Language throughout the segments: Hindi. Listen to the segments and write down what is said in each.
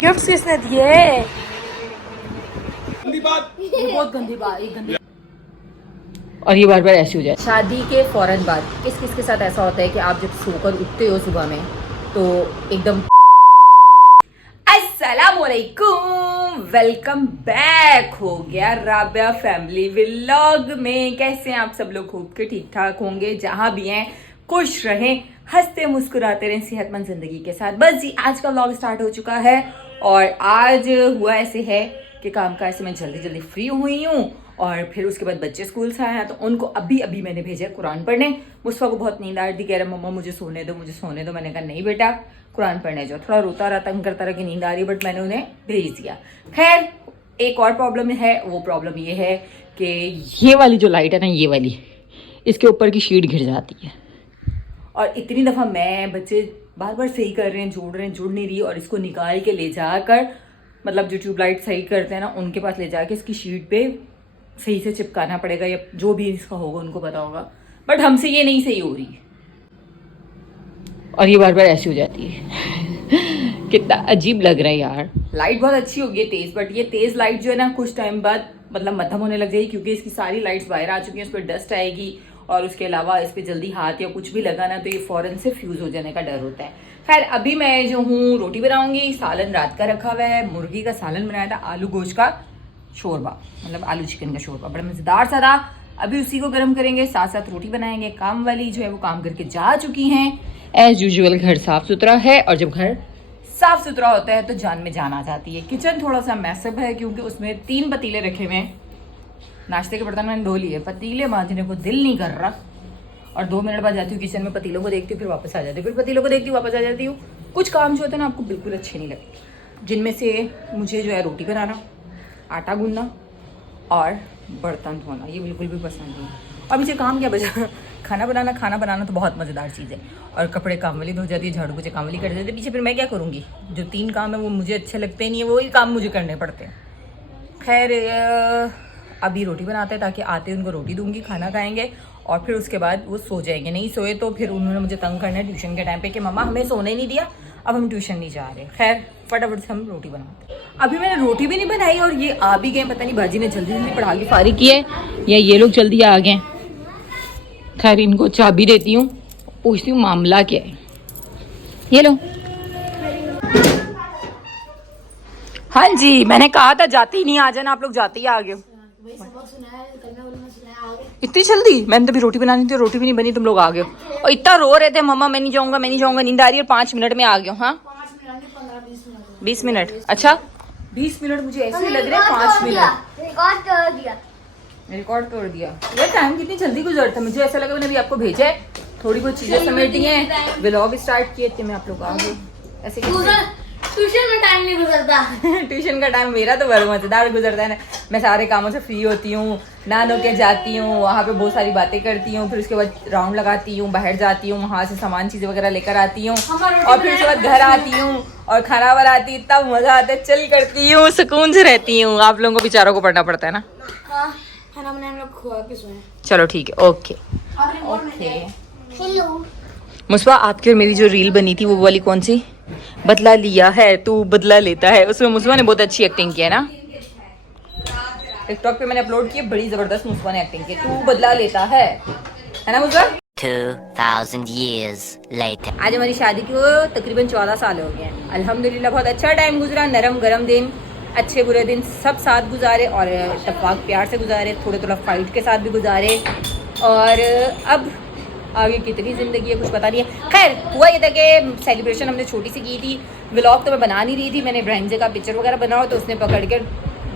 गिफ्ट किसने दिए? बहुत गंदी बात। और ये बार बार ऐसे हो जाए। शादी के फौरन बाद किस किस के साथ ऐसा होता है कि आप जब सोकर उठते हो सुबह में तो एकदम अस्सलामुअलैकुम, वेलकम बैक हो गया राबिया फैमिली व्लॉग में। कैसे हैं आप सब लोग? खूब के ठीक ठाक होंगे, जहां भी हैं खुश रहें, हंसते मुस्कुराते रहें, सेहतमंद जिंदगी के साथ। बस जी आज का व्लॉग स्टार्ट हो चुका है और आज हुआ ऐसे है कि काम काज से मैं जल्दी जल्दी फ्री हुई हूँ और फिर उसके बाद बच्चे स्कूल से आए हैं तो उनको अभी अभी मैंने भेजा कुरान पढ़ने। मुस्तफा को बहुत नींद आ रही थी, कह रहा मम्मा मुझे सोने दो मुझे सोने दो। मैंने कहा नहीं बेटा कुरान पढ़ने जाओ। थोड़ा रोता रहा, तंग करता रहा कि नींद आ रही है, बट मैंने उन्हें भेज दिया। खैर एक और प्रॉब्लम है, वो प्रॉब्लम ये है कि ये वाली जो लाइट है ना, ये वाली, इसके ऊपर की शीट घिर जाती है और इतनी दफ़ा मैं बच्चे बार बार सही कर रहे हैं, जुड़ नहीं रही, और इसको निकाल के ले जाकर मतलब जो ट्यूबलाइट सही करते हैं ना उनके पास ले जाके इसकी शीट पे सही से चिपकाना पड़ेगा, या जो भी इसका होगा उनको पता होगा, बट हमसे ये नहीं सही हो रही और ये बार बार ऐसी हो जाती है। कितना अजीब लग रहा है यार। लाइट बहुत अच्छी होगी तेज, बट ये तेज लाइट जो है ना कुछ टाइम बाद मतलब मध्यम होने लग जाएगी, क्योंकि इसकी सारी लाइट्स बाहर आ चुकी हैं, उस पर डस्ट आएगी और उसके अलावा इस पर जल्दी हाथ या कुछ भी लगाना तो ये फौरन से फ्यूज हो जाने का डर होता है। खैर अभी मैं जो हूँ रोटी बनाऊंगी, सालन रात का रखा हुआ है, मुर्गी का सालन बनाया था, आलू गोश्त का शोरबा, मतलब आलू चिकन का शोरबा, बड़ा मजेदार सा था। अभी उसी को गर्म करेंगे, साथ साथ रोटी बनाएंगे। काम वाली जो है वो काम करके जा चुकी हैं। एज यूजुअल घर साफ सुथरा है और जब घर साफ सुथरा होता है तो जान में जान आ जाती है। किचन थोड़ा सा मैसअप है क्योंकि उसमें 3 पतीले रखे हुए हैं, नाश्ते के बर्तन मैंने धो लिए, पतीले मांजने को दिल नहीं कर रहा और 2 मिनट बाद जाती हूँ किचन में, पतीलों को देखती हूँ, फिर वापस आ जाती हूँ, फिर पतीलों को देखती हूँ, वापस आ जाती हूँ। कुछ काम जो होते हैं ना आपको बिल्कुल अच्छे नहीं लगते, जिनमें से मुझे जो है रोटी बनाना, आटा गूंदना और बर्तन धोना ये बिल्कुल भी पसंद नहीं। अब इसे काम क्या बचा, खाना बनाना तो बहुत मज़ेदार चीज़ है, और कपड़े काम वाली धो जाती है, झाड़ू पोछे काम वाली कर जाती है, पीछे फिर मैं क्या करूँगी? जो 3 काम है वो मुझे अच्छे लगते नहीं है, वही काम मुझे करने पड़ते हैं। खैर अभी रोटी बनाते हैं ताकि आते उनको रोटी दूंगी, खाना खाएंगे और फिर उसके बाद वो सो जाएंगे। नहीं सोए तो फिर उन्होंने मुझे तंग करना है ट्यूशन के टाइम पे कि मम्मा हमें सोने नहीं दिया, अब हम ट्यूशन नहीं जा रहे। खैर फटाफट से हम रोटी बनाते हैं। अभी मैंने रोटी भी नहीं बनाई और ये आ भी गए, पता नहीं बाजी ने जल्दी जल्दी पढ़ा के फारिग की है या ये लोग जल्दी आ गए। खैर इनको चाबी देती हूँ, पूछती हूँ मामला क्या है। ये लो। हाँ जी मैंने कहा था जाते ही नहीं आ जाना, आप लोग जाते ही आ गए। इतनी जल्दी? मैंने तो भी रोटी बनानी थी, रोटी भी नहीं बनी, तुम लोग आ गए और इतना रो रहे थे मम्मा मैं नहीं जाऊंगा नींद आ रही है। 5 मिनट में आ गए। हाँ 20 मिनट। अच्छा 20 मिनट मुझे ऐसे लग रहे हैं 5 मिनट। रिकॉर्ड तोड़ दिया यार। टाइम कितनी जल्दी गुजरता है, मुझे ऐसा लगा मैंने अभी आपको भेजा है, थोड़ी बहुत चीजें समेटी हैं, व्लॉग स्टार्ट किए थे, मैं आप लोग आ गए। ऐसे ट्यूशन में टाइम नहीं गुजरता। ट्यूशन का टाइम मेरा तो बड़ा मजेदार गुजरता है ना। मैं सारे कामों से फ्री होती हूँ, नानो के जाती हूँ, वहाँ पे बहुत सारी बातें करती हूँ, फिर उसके बाद राउंड लगाती हूँ, बाहर जाती हूँ, वहाँ से सामान चीजें वगैरह लेकर आती हूँ और फिर उसके बाद घर आती हूँ और खाना बनाती, इतना मजा आता है, चल करती हूँ, सुकून से रहती हूँ। आप लोगों को बेचारों को पढ़ना पड़ता है ना। खाना बनाने हम लोग खुआ के सोए। चलो ठीक है, ओके मुस्वा। आपकी और मेरी जो रील बनी थी वो वाली कौन सी, बदला लिया है तू बदला लेता है, उसमें मुस्वा ने बहुत अच्छी एक्टिंग की है ना। टिकटॉक पे मैंने अपलोड की, बड़ी जबरदस्त मुस्वा ने एक्टिंग की, तू बदला लेता है ना मुस्वा। 2000 years later. आज हमारी शादी को तकरीबन 14 साल हो गए हैं। अल्हम्दुलिल्लाह बहुत अच्छा टाइम गुजरा, नरम गरम दिन, अच्छे बुरे दिन सब साथ गुजारे और इत्तेफाक प्यार से गुजारे, थोड़ा फाइट के साथ भी गुजारे। और अब आगे कितनी ज़िंदगी है कुछ पता नहीं है। खैर हुआ ये था कि सेलिब्रेशन हमने छोटी सी की थी, व्लॉग तो मैं बना नहीं रही थी, मैंने ब्रांजे का पिक्चर वगैरह बनाओ तो उसने पकड़ के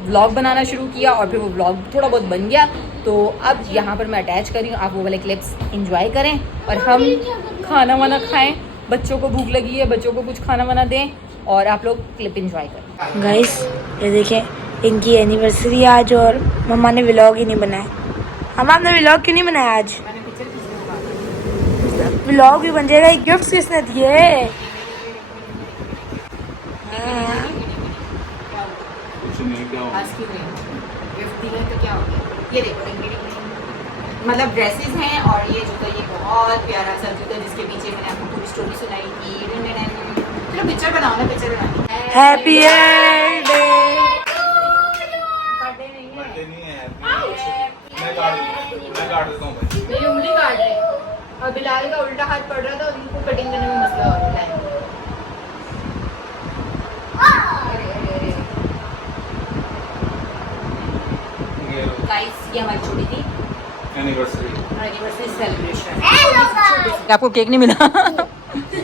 व्लॉग बनाना शुरू किया और फिर वो व्लॉग थोड़ा बहुत बन गया। तो अब यहाँ पर मैं अटैच कर रही हूँ, आप वो वाले क्लिप्स इंजॉय करें और हम खाना वाना खाएँ। बच्चों को भूख लगी है, बच्चों को कुछ खाना वाना दें और आप लोग क्लिप इंजॉय करें। गाइस ये देखें इनकी एनिवर्सरी आज और मम्मा ने व्लॉग ही नहीं बनाया। हम आपने व्लॉग क्यों नहीं बनाया आज? व्लॉग भी बन जाएगा। गिफ्ट किसने दिए? ये देखो मतलब ड्रेसेस हैं और ये जूता, ये बहुत प्यारा सा जूता जिसके पीछे मैंने आपको पूरी बेटा पिक्चर बनाओ ना, पिक्चर बनाओ। Happy birthday. बर्थडे नहीं है, मैं काट देता हूँ भाई। मेरी उंगली काट रहे और बिलाल का उल्टा हाथ पड़ रहा था और उनको कटिंग करने में मसला हो रहा है। गाइस ये हमारी छोटी थी एनिवर्सरी सेलिब्रेशन। आपको केक नहीं मिला?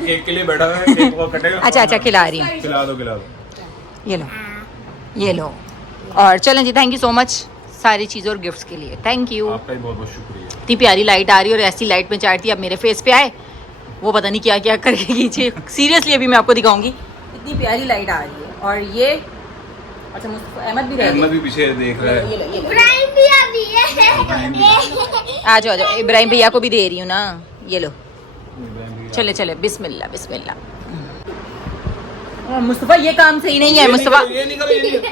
केक के लिए बैठा हुआ है, केक वो कटेगा। अच्छा खिला रही हूँ। खिला दो। ये लो। और चलें जी, थैंक यू सो मच सारी चीज़ों और गिफ्ट्स के लिए, थैंक यू। आपका भी बहुत बहुत शुक्रिया। इतनी प्यारी लाइट आ रही है और ऐसी लाइट में चाहती अब मेरे फेस पे आए, वो पता नहीं क्या क्या करके खींचे। सीरियसली अभी मैं आपको दिखाऊंगी, इतनी प्यारी लाइट आ रही है। और ये अच्छा अहमद भी रह अहमद भी पीछे देख रहा है। इब्राहिम भैया भी है। आ जाओ इब्राहिम भैया को भी दे रही हूँ ना, ये लो। चले बिस्मिल्लाह बिस्मिल्लाह। मुस्तफा ये काम सही नहीं है मुस्तफा।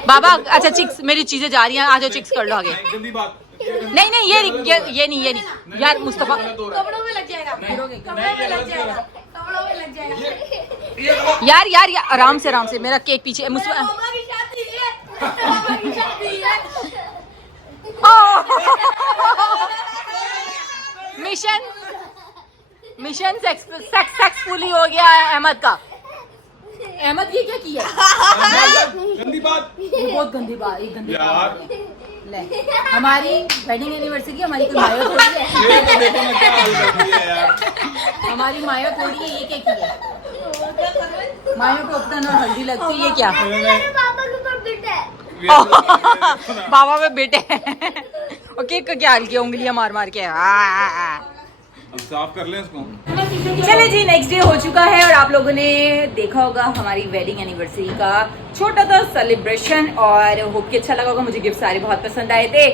बाबा अच्छा चिक्स, मेरी चीजें जा रही हैं, आ जाओ चिक्स कर लो आगे। गंदी बात। नहीं ये नहीं यार मुस्तफा कपड़ों में लग जाएगा, कपड़ों में लग जाएगा। यार आराम से मेरा केक पीछे मुस्तफा। मामा की शादी है, मामा की शादी है। मिशन सक्सेसफुली हो गया है अहमद का। अहमद ये क्या किया? गंदी बात। बहुत गंदी बात, एक गंदी यार। बात है। ले, हमारी वेडिंग एनिवर्सरी हमारी कोई माया थोड़ी है। ये तो देखो मैं क्या हाल कर रही है यार। हमारी माया थोड़ी है, ये क्या किया? माया को उपटन और हल्दी लगती है, ये क्या? मेरे पापा के ऊपर बिट है। बाबा में बेटे और केक का क्या हाल किया? उंगलियां मार के। अब साफ कर लें इसको। चले जी, नेक्स्ट डे हो चुका है और आप लोगों ने देखा होगा हमारी वेडिंग एनिवर्सरी का छोटा सा सेलिब्रेशन। और होप कि अच्छा लगा होगा, मुझे गिफ्ट सारे बहुत पसंद आए थे।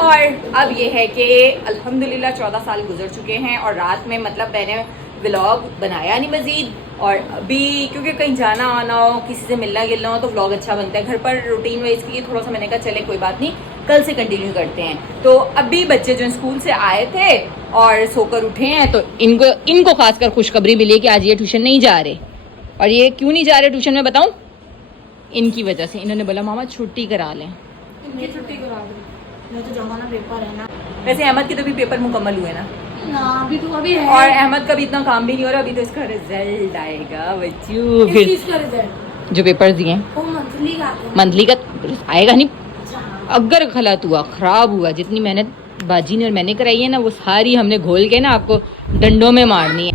और अब ये है कि अल्हम्दुलिल्लाह 14 साल गुजर चुके हैं और रात में मतलब मैंने व्लॉग बनाया नहीं मजीद। और अभी क्योंकि कहीं जाना आना हो, किसी से मिलना गिलना हो तो व्लॉग अच्छा बनता है। घर पर रूटीन वाइज की थोड़ा सा मैंने कहा चले कोई बात नहीं, कल से कंटिन्यू करते हैं। तो अभी बच्चे जो स्कूल से आए थे और सोकर उठे हैं, तो इनको खासकर खुशखबरी मिली कि आज ये ट्यूशन नहीं जा रहे। और ये क्यों नहीं जा रहे ट्यूशन में बताऊं? इनकी वजह से। इन्होंने बोला मामा छुट्टी करा लें। छुट्टी करा दो, मैं तो जमाना पेपर है ना। वैसे अहमद के तो भी पेपर मुकम्मल हुए ना, अभी तो अभी है। और अहमद का भी इतना काम भी नहीं हो रहा। अभी तो इसका रिजल्ट आएगा बच्चों। किस फिर चीज का रिजल्ट? जो पेपर दिए वो मंथली का आता है। मंथली का आएगा नहीं। अगर गलत हुआ, खराब हुआ, जितनी मेहनत बाजी ने और मैंने कराई है ना, वो सारी हमने घोल के ना आपको डंडों में मारनी है।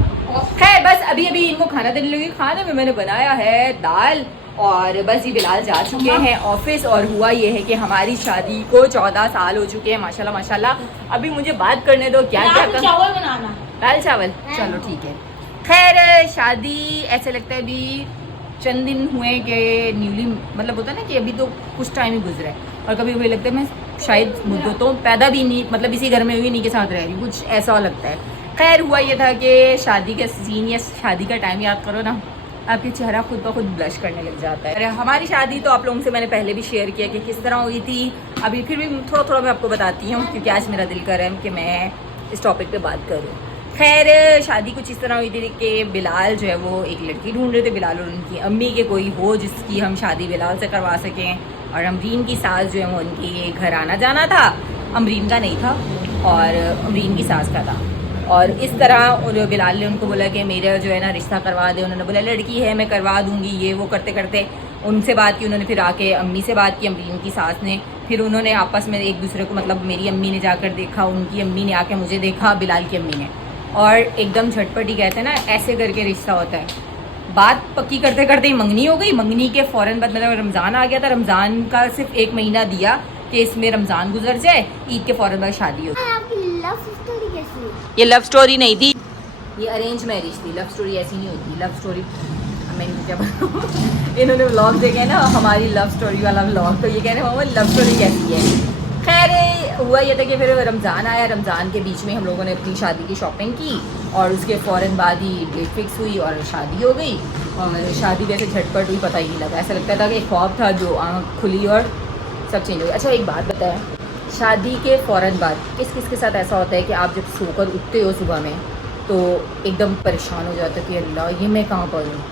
खैर बस अभी इनको खाना देने लगी। खाने में मैंने बनाया है दाल। और बस ये बिलाल जा चुके हैं ऑफिस। और हुआ ये है कि हमारी शादी को 14 साल हो चुके हैं माशाल्लाह माशाल्लाह। अभी मुझे बात करने दो, क्या चावल बनाना। दाल चावल, चलो ठीक है। खैर शादी ऐसे लगता है अभी चंद दिन हुए कि न्यूली, मतलब होता है ना कि अभी तो कुछ टाइम ही गुजरा है। और कभी कभी लगता है मैं शायद मुद्दतों पैदा भी नहीं, मतलब इसी घर में हुई नहीं के साथ रह रही हूँ, कुछ ऐसा लगता है। खैर हुआ ये था कि शादी का सीन या शादी का टाइम याद करो ना, आपके चेहरा खुद ब खुद ब्लश करने लग जाता है। हमारी शादी तो आप लोगों से मैंने पहले भी शेयर किया कि किस तरह हुई थी। अभी फिर भी थोड़ा मैं आपको बताती हूँ, क्योंकि आज मेरा दिल कर रहा है कि मैं इस टॉपिक पे बात करूँ। खैर शादी कुछ इस तरह हुई थी कि बिलाल जो है वो एक लड़की ढूंढ रहे थे, बिलाल और उनकी अम्मी के कोई हो जिसकी हम शादी बिलाल से करवा सकें। और अमरीन की सास जो है वो उनकी घर आना जाना था, अमरीन का नहीं था और अमरीन की सास का था। और इस तरह और बिलाल ने उनको बोला कि मेरा जो है ना रिश्ता करवा दे। उन्होंने बोला लड़की है मैं करवा दूंगी, ये वो करते करते उनसे बात की। उन्होंने फिर आके अम्मी से बात की, अमरीन की सास ने। फिर उन्होंने आपस में एक दूसरे को, मतलब मेरी अम्मी ने जाकर देखा, उनकी अम्मी ने आके मुझे देखा, बिलाल की अम्मी ने, और एकदम झटपट ही कहते हैं ना ऐसे करके रिश्ता होता है। बात पक्की करते करते ही मंगनी हो गई। मंगनी के फ़ौरन बाद मतलब रमज़ान आ गया था। रमज़ान का सिर्फ 1 महीना दिया कि इसमें रमज़ान गुजर जाए, ईद के फ़ौरन बाद शादी हो। आपकी लव स्टोरी कैसी है? ये लव स्टोरी नहीं थी, ये अरेंज मैरिज थी। लव स्टोरी ऐसी नहीं होती। लव स्टोरी मैंने क्या बताऊँ इन्होंने व्लॉग देखे ना हमारी लव स्टोरी वाला व्लॉग, तो ये कह रहे हैं मामा लव स्टोरी कैसी है। खैर हुआ ये था कि फिर रमज़ान आया। रमज़ान के बीच में हम लोगों ने अपनी शादी की शॉपिंग की और उसके फ़ौरन बाद ही डेट फिक्स हुई और शादी हो गई। और शादी वैसे झटपट हुई, पता ही नहीं लगा। ऐसा लगता था कि एक ख्वाब था जो आँख खुली और सब चेंज हो गया। अच्छा एक बात बताएं, शादी के फ़ौरन बाद किस किस के साथ ऐसा होता है कि आप जब सोकर उठते हो सुबह में तो एकदम परेशान हो जाते हो कि अल्लाह ये मैं कहाँ पर हूँ,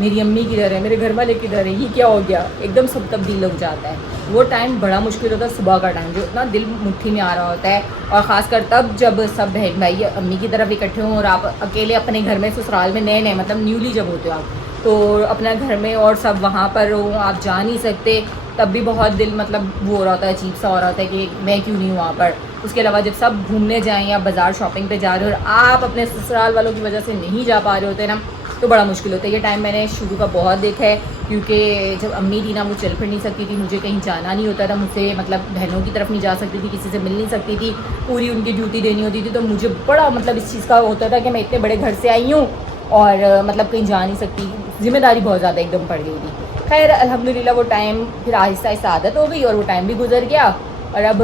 मेरी अम्मी किधर है, मेरे घर वाले किधर है, ये क्या हो गया, एकदम सब तब्दील हो जाता है। वो टाइम बड़ा मुश्किल होता है, सुबह का टाइम जो इतना दिल मुट्ठी में आ रहा होता है, और ख़ासकर तब जब सब बहन भाई अम्मी की तरफ इकट्ठे हों और आप अकेले अपने घर में ससुराल में नए मतलब न्यूली जब होते हो आप, तो अपना घर में और सब वहाँ पर हो, आप जा नहीं सकते, तब भी बहुत दिल मतलब वो हो रहा होता है, अजीब सा हो रहा होता है कि मैं क्यों नहीं हूँ वहाँ पर। उसके अलावा जब सब घूमने जाएँ या बाज़ार शॉपिंग पे जा रहे हो और आप अपने ससुराल वालों की वजह से नहीं जा पा रहे होते ना, तो बड़ा मुश्किल होता है। ये टाइम मैंने शुरू का बहुत देखा है, क्योंकि जब अम्मी थी ना, वो चल फिर नहीं सकती थी, मुझे कहीं जाना नहीं होता था, मुझसे मतलब बहनों की तरफ नहीं जा सकती थी, किसी से मिल नहीं सकती थी, पूरी उनकी ड्यूटी देनी होती थी, तो मुझे बड़ा मतलब इस चीज़ का होता था कि मैं इतने बड़े घर से आई हूँ और मतलब कहीं जा नहीं सकती, जिम्मेदारी बहुत ज़्यादा एकदम पड़ गई थी। खैर अल्हम्दुलिल्लाह वो टाइम फिर आहिस्ता आहिस्ता आदत हो गई और वो टाइम भी गुजर गया, और अब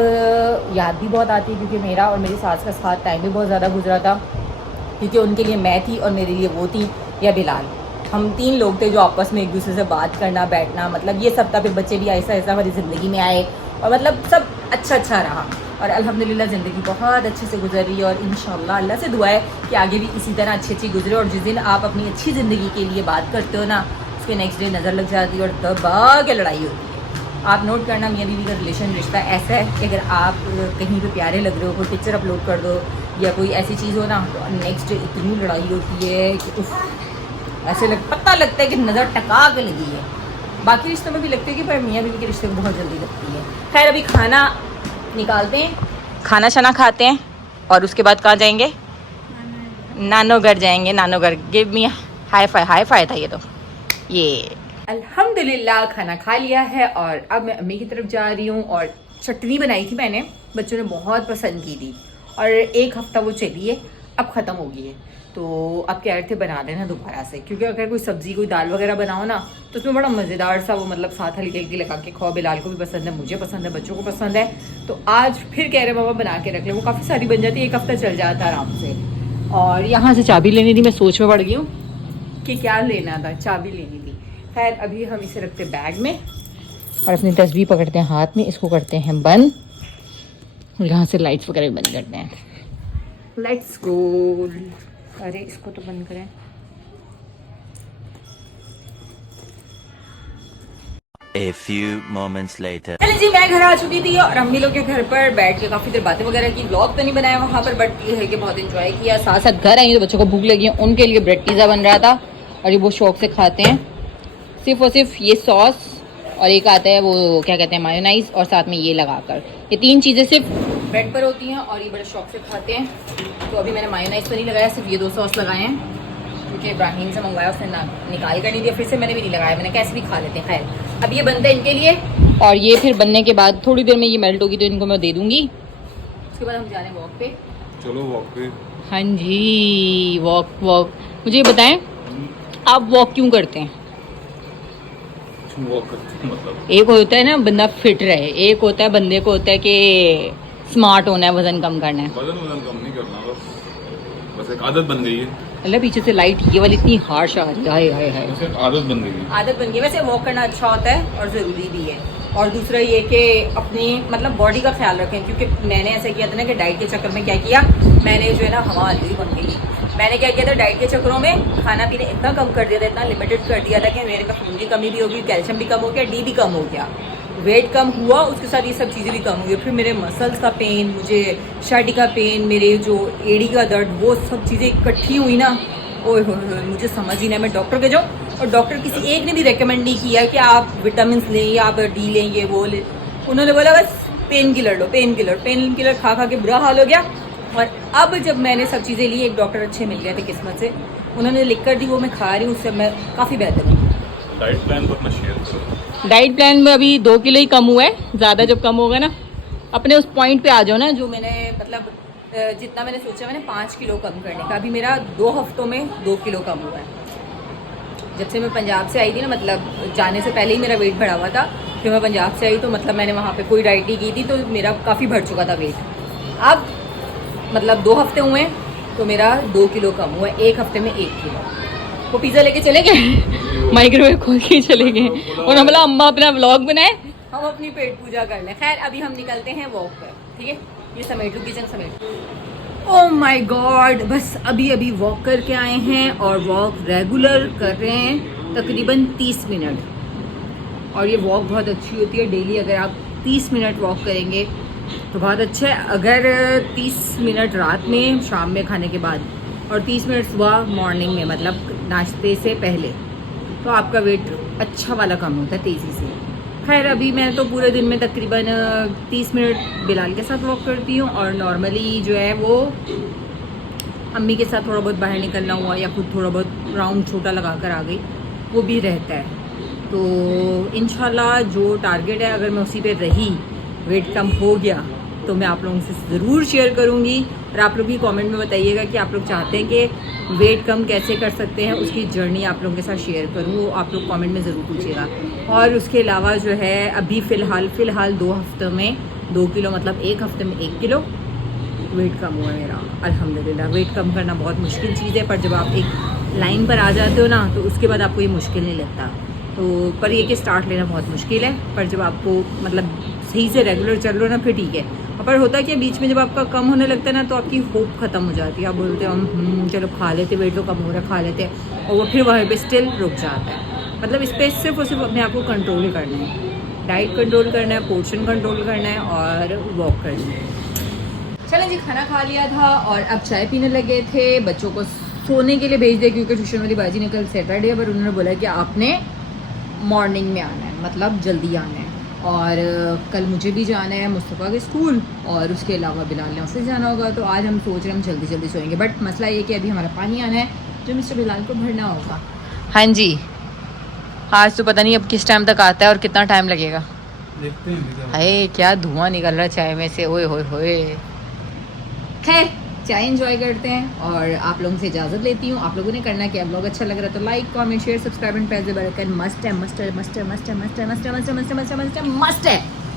याद भी बहुत आती है, क्योंकि मेरा और मेरी सास का साथ टाइम भी बहुत ज़्यादा गुजरा था, क्योंकि उनके लिए मैं थी और मेरे लिए वो थी या बिलाल। हम 3 लोग थे जो आपस में एक दूसरे से बात करना, बैठना, मतलब ये सब था। फिर बच्चे भी आहिस्ता आहिस्ता हमारी ज़िंदगी में आए और मतलब सब अच्छा रहा, और अल्हम्दुलिल्लाह ज़िंदगी बहुत अच्छे से गुजर रही है, और इंशाल्लाह अल्लाह से दुआ है कि आगे भी इसी तरह अच्छी गुजरे, और जिस दिन आप अपनी अच्छी ज़िंदगी के लिए बात करते हो ना, उसके नेक्स्ट डे नज़र लग जाती है और दबा के लड़ाई होती है। आप नोट करना, मियाँ बीवी का रिश्ता ऐसा है कि अगर आप कहीं पे प्यारे लग रहे हो, कोई पिक्चर अपलोड कर दो या कोई ऐसी चीज़ हो ना, तो नेक्स्ट डे इतनी लड़ाई होती है कि ऐसे पता लगता है कि नज़र टका के लगी है। बाकी रिश्तों में भी लगती है कि पर मियाँ बीवी के रिश्ते में बहुत जल्दी लगती है। खैर अभी खाना निकालते हैं, खाना शाना खाते हैं, और उसके बाद कहाँ जाएंगे? नानो घर जाएंगे। नानो घर गिव मी हाई फाई था ये तो। ये अल्हम्दुलिल्लाह खाना खा लिया है, और अब मैं अम्मी की तरफ जा रही हूँ, और चटनी बनाई थी मैंने, बच्चों ने बहुत पसंद की थी, और 1 हफ्ता वो चली है, अब ख़त्म हो गई है, तो अब कह रहे थे बना देना दोबारा से, क्योंकि अगर कोई सब्ज़ी कोई दाल वगैरह बनाओ ना, तो उसमें बड़ा मज़ेदार सा वो मतलब साथ हल्की हल्की लगा के खाओ। बिलाल को भी पसंद है, मुझे पसंद है, बच्चों को पसंद है, तो आज फिर कह रहे मामा बना के रख ले। वो काफ़ी सारी बन जाती है, 1 हफ्ता चल जाता है आराम से। और यहाँ से चाबी लेनी थी, मैं सोच में पड़ गई हूँ कि क्या लेना था, चाबी लेनी थी। खैर अभी हम इसे रखते बैग में, और अपनी तस्वीर पकड़ते हैं हाथ में, इसको करते हैं बंद, और यहाँ से लाइट्स वगैरह बंद करते हैं। Let's go. अरे इसको तो बंद करें। A few moments later. चलिए जी, मैं घर आ चुकी थी और अम्मी लोग के घर पर बैठ के काफ़ी देर बातें वगैरह की। व्लॉग तो नहीं बनाया वहाँ पर, बट ये है कि बहुत इंजॉय किया। साथ साथ घर आई तो बच्चों को भूख लगी है, उनके लिए ब्रेड पिज़्ज़ा बन रहा था, और ये वो शौक से खाते हैं। सिर्फ और सिर्फ ये सॉस, और एक आता है वो क्या कहते हैं मायोनाइज, और साथ में ये लगाकर, ये 3 चीज़ें सिर्फ ब्रेड पर होती हैं, और ये बड़े शौक से खाते हैं। तो अभी मैंने मायोनाइज तो नहीं लगाया, सिर्फ ये 2 सॉस लगाए हैं, क्योंकि इब्राहिम से मंगवाया, उसने निकाल कर नहीं दिया, फिर से मैंने भी नहीं लगाया, मैंने कैसे भी खा लेते हैं। खैर अब ये बनता है इनके लिए, और ये फिर बनने के बाद थोड़ी देर में ये मेल्ट होगी तो इनको मैं दे दूँगी। उसके बाद हम जा रहे हैं वॉक पे। चलो वॉक पे। हाँ जी, वॉक। मुझे ये बताएं, आप वॉक क्यों करते हैं? वॉक करते हैं मतलब एक होता है ना बंदा फिट रहे, एक होता है बंदे को होता है कि स्मार्ट होना है, वजन कम करना है। वजन कम नहीं करना, बस एक आदत बन गई है। अल्लाह पीछे से लाइट ये वाली इतनी हार्श आ रही है, हाय बस एक आदत बन गई है। आदत बन गई। वैसे वॉक करना अच्छा होता है और ज़रूरी भी है। और दूसरा ये कि अपनी मतलब बॉडी का ख्याल रखें, क्योंकि मैंने ऐसा किया था ना कि डाइट के चक्कर में क्या किया मैंने, जो है ना हवा हल्दी बन गई। मैंने क्या किया था, डाइट के चक्करों में खाना पीना इतना कम कर दिया था, इतना लिमिटेड कर दिया था कि मेरे का खून की कमी भी होगी, कैल्शियम भी कम हो गया, डी भी कम हो गया, वेट कम हुआ, उसके साथ ये सब चीज़ें भी कम हुई। फिर मेरे मसल्स का पेन, मुझे शर्टी का पेन, मेरे जो एड़ी का दर्द, वो सब चीज़ें इकट्ठी हुई ना, ओए होए मुझे समझ ही नहीं। मैं डॉक्टर के जाऊँ, और डॉक्टर किसी एक ने भी रेकमेंड नहीं किया कि आप विटामिन लें या आप डी लें, ये वो लें। उन्होंने बोला बस पेन किलर लो, पेन किलर खा के बुरा हाल हो गया। और अब जब मैंने सब चीज़ें ली, एक डॉक्टर अच्छे मिल गए थे किस्मत से, उन्होंने लिख कर दी, वो मैं खा रही हूँ, उससे मैं काफ़ी बेहतर हूँ। डाइट प्लान तो अपना शेयर करो। डाइट प्लान में अभी 2 किलो ही कम हुआ है, ज़्यादा जब कम होगा ना, अपने उस पॉइंट पे आ जाओ ना, जो मैंने मतलब जितना मैंने सोचा, मैंने 5 किलो कम करने का, अभी मेरा 2 हफ्तों में 2 किलो कम हुआ है। जब से मैं पंजाब से आई थी ना, मतलब जाने से पहले ही मेरा वेट बढ़ा हुआ था, फिर मैं पंजाब से आई तो मतलब मैंने वहाँ पे कोई डाइट नहीं की थी, तो मेरा काफ़ी बढ़ चुका था वेट। अब मतलब 2 हफ्ते हुए हैं तो मेरा 2 किलो कम हुआ है, 1 हफ्ते में 1 किलो। वो पिज़्ज़ा लेके चले गए, माइक्रोवेव खोल के चले गए, और हम बोला अम्मा अपना व्लॉग बनाए, हम अपनी पेट पूजा कर लें। खैर अभी हम निकलते हैं वॉक पर, ठीक है। ये समेट लो, किचन समेट लो। ओह माय गॉड, बस अभी वॉक करके आए हैं और वॉक रेगुलर कर रहे हैं, तकरीबन 30 मिनट। और ये वॉक बहुत अच्छी होती है, डेली अगर आप 30 मिनट वॉक करेंगे तो बहुत अच्छा है। अगर 30 मिनट रात में, शाम में खाने के बाद, और 30 मिनट सुबह मॉर्निंग में, मतलब नाश्ते से पहले, तो आपका वेट अच्छा वाला कम होता है तेज़ी से। खैर अभी मैं तो पूरे दिन में तकरीबन 30 मिनट बिलाल के साथ वॉक करती हूँ, और नॉर्मली जो है वो अम्मी के साथ थोड़ा बहुत बाहर निकलना हुआ या खुद थोड़ा बहुत राउंड छोटा लगा कर आ गई, वो भी रहता है। तो इंशाल्लाह जो टारगेट है, अगर मैं उसी पे रही, वेट कम हो गया, तो मैं आप लोगों से ज़रूर शेयर करूँगी। और आप लोग भी कमेंट में बताइएगा कि आप लोग चाहते हैं कि वेट कम कैसे कर सकते हैं, उसकी जर्नी आप लोगों के साथ शेयर करूँ, वो आप लोग कमेंट में ज़रूर पूछिएगा। और उसके अलावा जो है अभी फ़िलहाल 2 हफ्तों में 2 किलो, मतलब 1 हफ्ते में 1 किलो वेट कम हुआ है मेरा, अल्हम्दुलिल्लाह। वेट कम करना बहुत मुश्किल चीज़ है, पर जब आप एक लाइन पर आ जाते हो ना, तो उसके बाद आपको ये मुश्किल नहीं लगता। तो पर ये कि स्टार्ट लेना बहुत मुश्किल है, पर जब आपको मतलब सही से रेगुलर चल रहे हो ना, फिर ठीक है। पर होता है कि बीच में जब आपका कम होने लगता है ना, तो आपकी होप ख़त्म हो जाती है। आप बोलते हो हम चलो खा लेते, वेट तो कम हो रहा है, खा लेते हैं, और वो फिर वहीं पे स्टिल रुक जाता है। मतलब इस पर सिर्फ और सिर्फ अपने आप को कंट्रोल करना है, डाइट कंट्रोल करना है, पोर्शन कंट्रोल करना है, और वॉक करना है। चलें जी, खाना खा लिया था और अब चाय पीने लगे थे। बच्चों को सोने के लिए भेज दिया, क्योंकि ट्यूशन वाली बाजी ने कल सैटरडे है, पर उन्होंने बोला कि आपने मॉर्निंग में आना है, मतलब जल्दी आना है। और कल मुझे भी जाना है मुस्तफ़ा के स्कूल, और उसके अलावा बिलाल ने ऑफिस जाना होगा। तो आज हम सोच रहे हैं हम जल्दी सोएंगे, बट मसला ये कि अभी हमारा पानी आना है, जो मिस्टर बिलाल को भरना होगा। हाँ जी, आज तो पता नहीं अब किस टाइम तक आता है और कितना टाइम लगेगा, देखते हैं। हाय क्या धुआं निकल रहा है चाय में से, ओए होए होए। खैर चाय एंजॉय करते हैं, और आप लोगों से इजाज़त लेती हूँ। आप लोगों ने करना क्या, ब्लॉग अच्छा लग रहा है तो like, comment, share, subscribe and press the bell icon must है,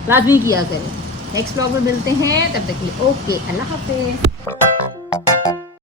लाजमी किया करें। नेक्स्ट ब्लॉग में मिलते हैं, तब तक के लिए ओके, अल्लाह हाफिज़।